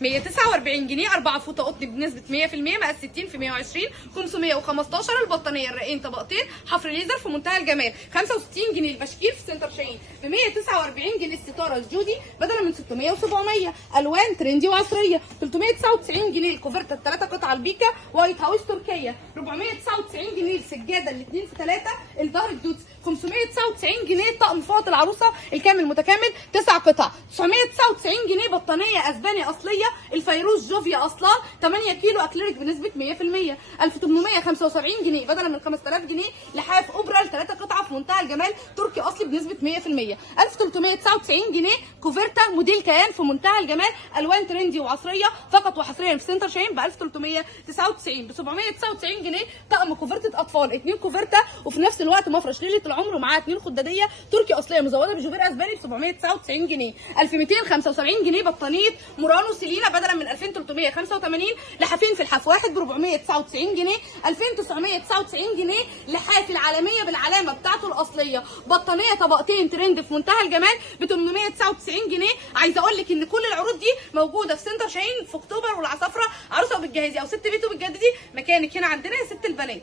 149 جنيه 4 فوطه قطن بنسبه 100% مقاس 60 في 120 515. البطانيه الرقين طبقتين حفر ليزر في منتهى الجمال. 65 جنيه البشكير في سنتر شاهين. ب 149 جنيه الستاره الجودي بدلا من 600 و700. الوان ترندي وعصريه. 399 جنيه الكوفرته الثلاثه قطع البيكا وايت هاوس تركيا. 499 جنيه السجاده الاثنين في ثلاثه الظهر الدوتس. 599 جنيه طقم فوط العروسه الكامل متكامل 9 قطع. 999 جنيه بطانيه اسباني اصليه الفيروز جوفيا اصلها 8 كيلو اكليريك بنسبه 100%. 1875 جنيه بدلا من 5000 جنيه لحاف اوبرا لثلاثه قطعه في منتهى الجمال تركي اصلي بنسبه 100%. 1399 جنيه كوفرتا موديل كيان في منتهى الجمال الوان ترندي وعصريه فقط وحصريا في سنتر شاهين ب 1399. ب 799 جنيه طقم كوفرته اطفال 2 كوفرتا وفي نفس الوقت مفرش ليله العمر ومعاها 2 خداديه تركي اصليه مزوده بجوبير اسباني ب 799 جنيه. 1275 جنيه بطانيه مورانو سيلينا بدلا من 2385 لحافين في الحاف واحد ب 499 جنيه. 2999 جنيه لحاف العالميه بالعلامه بتاعته الاصليه بطانيه طبقتين ترند في منتهى الجمال ب 899 جنيه. عايزه اقول لك ان كل العروض دي موجوده في سنتر شاهين في اكتوبر والعصافره. عروسه وبتجهزي او ست بيت وبتجددي مكانك هنا عندنا يا ست البنات.